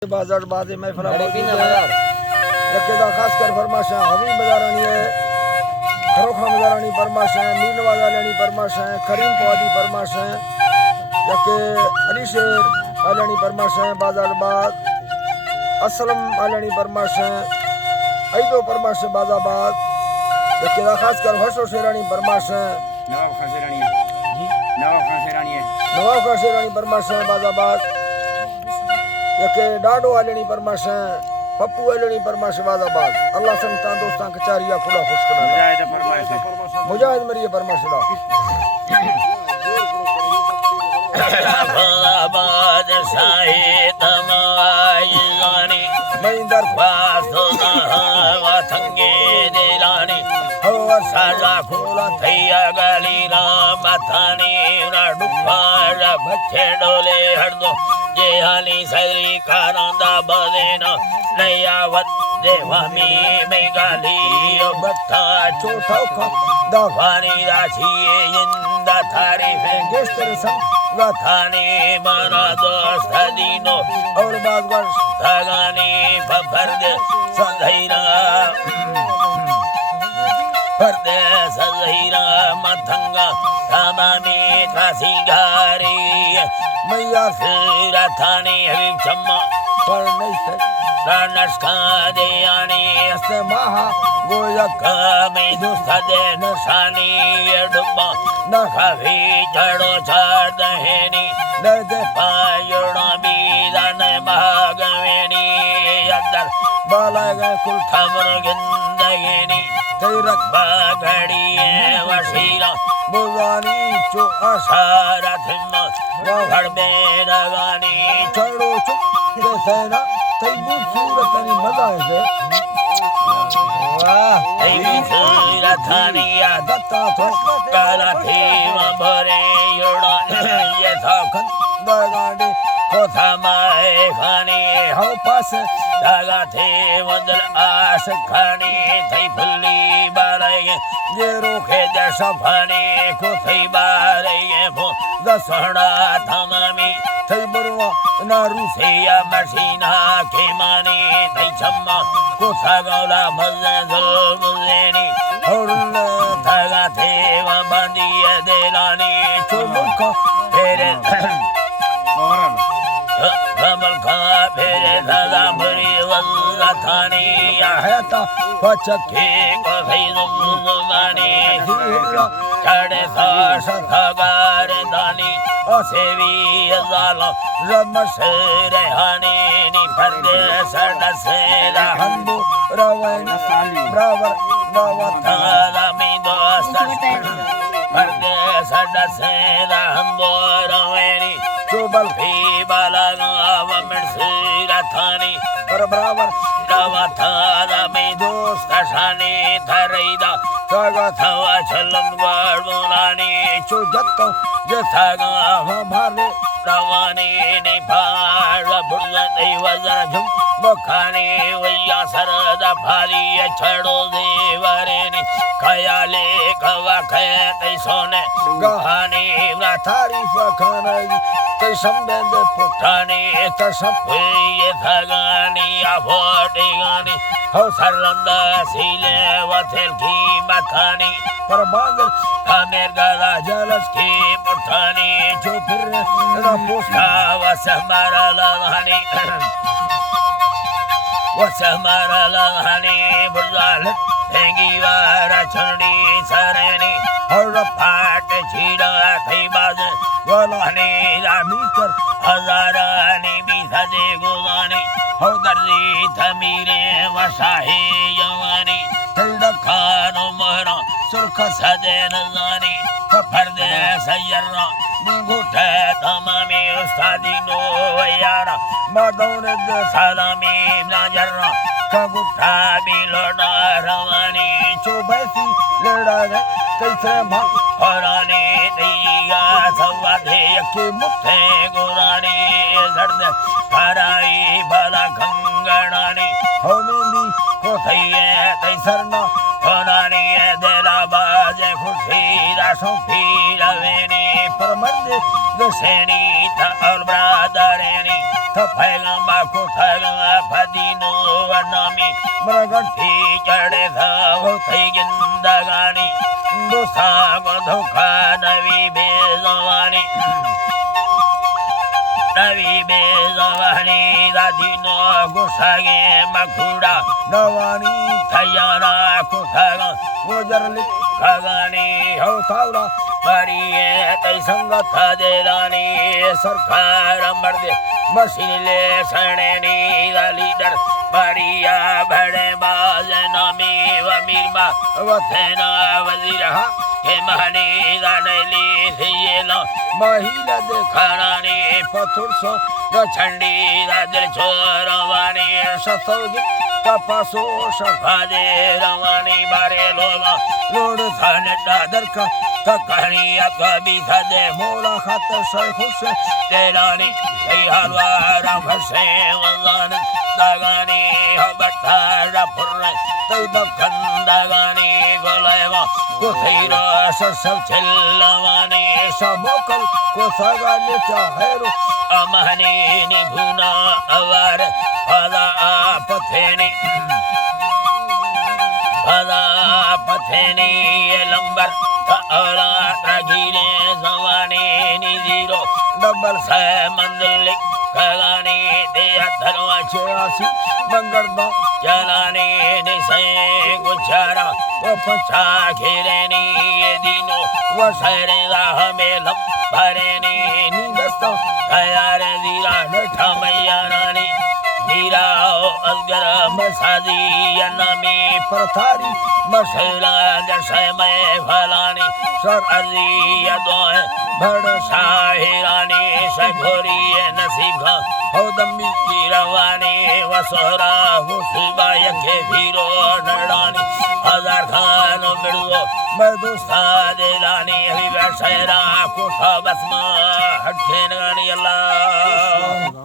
बाजार बाजे महफिल खास कर फरमाशा हबीब बाजारानी है खरोखा बाजारानी फरमाश है मीर नवाज आलानी फरमाश है करीम पौदी फरमाश है यके अली शेर आलानी फरमाश है बाजार बाद असलम आलानी फरमाश है ऐदो फरमाश बाजाबाद यके खास कर हर्षो शेरानी फरमाश है नवाब खान शेरानी फरमाश है बाजाबाद यके डाडो आलनी परमाश है पप्पू आलनी परमाश बाजाबाद अल्लाह संता दोस्तां कचारिया खुला खुश करा मुजाहिद मरिए परमाश दा बाजाबाद शाहिद मायगानी मइंदर वासो वाथंगे दिलानी हो साजा खोला थैया गली राम थानी ना डुफार बच्चे डोले हरदो जे हाली सरी कारांदा बदेना नया वदे वामी मेगाली बत्ता चौथा का दवानी राशि इंदा थारी गेस्टर सम वथानी माना दोस्त दीनो और बाद वर्ष धगानी फर्द सधैरा फर्द सधैरा मतंगा तमामी कासी गारी मैया सिरा थानी हरी चम्मा पर नहीं से रानस्का दे आनी से महा गोया कमे दुसदे नशानी ये डुब्बा न खावी चढ़ो चार दहेनी न दे पायुड़ा बीदा न भागवेनी अंदर बाला गए कुल खबर गिंदगेनी तेरक बागड़ी वशीला बुगानी चो सारा थिम्मा घर में रगानी चढ़ो चुप के सेना तैबू सूरत नहीं मजा है वाह सिरा थानिया दत्ता तो काला थीमा भरे योड़ा ये साखन दगाड़े कोथा माए खानी हो पास दागा थे वदल आश खानी थई फुल्ली बारये ये रोखे जैसा फानी को थई बारये को दसहड़ा थमामी थई बरवा नारू सेया मशीना के मानी थई छम्मा को सागौला मज़े जुल्मुज़ेनी और धागा थे वहाँ बांधिए देलानी चुमुका फेरे कमल खा फेरे धागा भरी वल्ला थानी हयाता पचके को सही जुम्मानी हिला चढ़े साश खगार दानी सेवी जालो रमशरे हानी नी फर्दे सडसेला हंबो रवनी ब्रावर नवता ताला में दोस्त फर्दे सडसेला हंबो रवेनी चुबल भी बालागाव मिर्सीरा थानी पर ब्रावर दवा थाला में दोस्त शानी धरैदा तगा थवा चलम गुलानी चुजत्तो जथागा हमारे रवानी ने भार बुल्ला देवजर झुम बखानी वैया सरद फाली छड़ो देवरेनी खयाले खवा खै सोने गहानी तारीफ खानाई ते संबंध पुठानी तसपे थगानी आफोटी गानी हो सरंद सीले वथेल की मथानी पर बांदर हमें गला जलस की पुठानी जो फिर न पोस्टा वसमारा लहानी वसमारा लहानी बुलाल हेंगी वारा छड़ी सरेनी और फाट छीड़ा थई बाज वाला मीटर हजारानी भी सजे गुलानी हो दर्जी थमीरे वशाही यवानी तेरा खानो मोहरा सुरख सजे नजानी फर्दे सैयरा निगुठे तमामी उस्तादी नो यारा मादौन दे सलामी नाजरा कगुठा बिलोड़ा रवानी चुबैसी लड़ा है कैसे मां हरानी दिया सवा दे के मुट्ठे गुरानी दर्द हराई भला खंगड़ानी हो मेंदी को थैये कैसरना हरानी दिला बाजे खुशी रासों की रवेनी परमर्दे Seni ta albradareni ta phailamba ko thalanga phadino anami मरागढ़ jade tha thai jindagani dosa godhokha navi bezawani dadino gosage makhuda Nawani thayana ko thaga गोजरलिक khagani हो थावरा Mariye tai sangata delani sarkar merde masile saneni da leader Maria bade bazenami wa mirma wathena waziraha ke mahani da deli thiyela महिला दे khanani पथुर सो da chandi da dil choravani ससौगी कपासो Bade ravani bare loga load thane da दरका takani akabi thade मोला खातर सर खुश Delani, they had a Vasan, Dagani, Habatara Purre, तै दब Kandagani, Goleva, Kuthira, Sachilavani, समोकल को सागा ने चाहेरो Amani, Nibuna, Avar, Pada Patheni, Lambar, Ala, Ragine, Zavani, Niziro, double Samandulik, Kalani, Deatharwa, चौरासी मंगल दो Jalani, Nisay, Guchara, पचा Chakireni, Edino, Wasarela, Hamela, Pareni, नींदस्ता Kayara, Dira, Natamayarani, Dira, Asgara, Masadi, Yanami, परथारी Masela, Jasame, Falani, sir Arzi, Adoy, भड़ Sahirani, Sakhori, Nasibha, हौदमी Kiravani, Vasora, Husiba, Yake, Viro, Nardani, Hazar Khan, Mirzo, मैं दोस्त Sadelani, Vivasera, Kutha, Basma, Hatkenani, Allah.